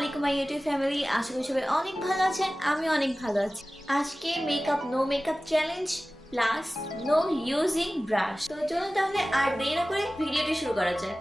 আলাইকুম my YouTube family. আশা করি সবাই অনেক ভালো আছেন, আমি অনেক ভালো আছি। আজকে makeup no makeup challenge plus no using brush. তো চলুন তাহলে আর দেরি না করে ভিডিওটি শুরু করা যাক।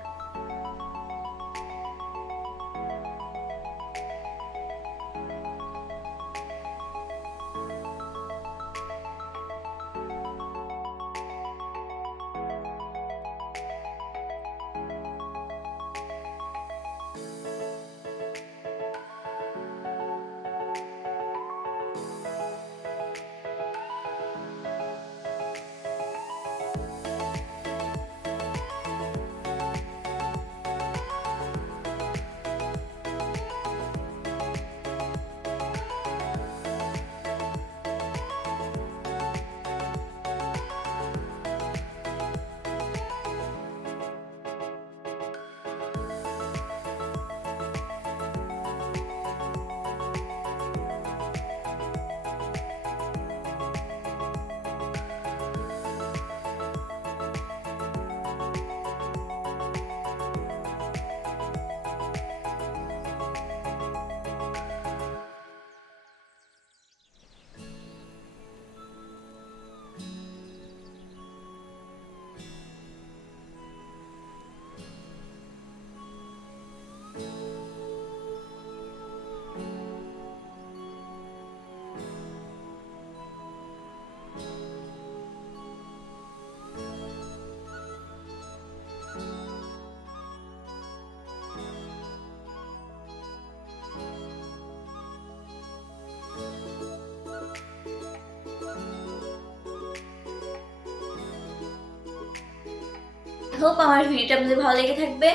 হোপ আমার ভিডিওটা আপনাদের ভালো লেগে থাকবে।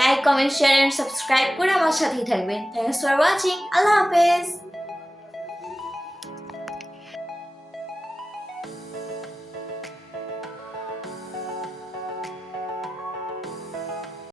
Like, comment, share and subscribe করে আমার সাথেই থাকবেন। Thanks for watching. আল্লাহ হাফেজ।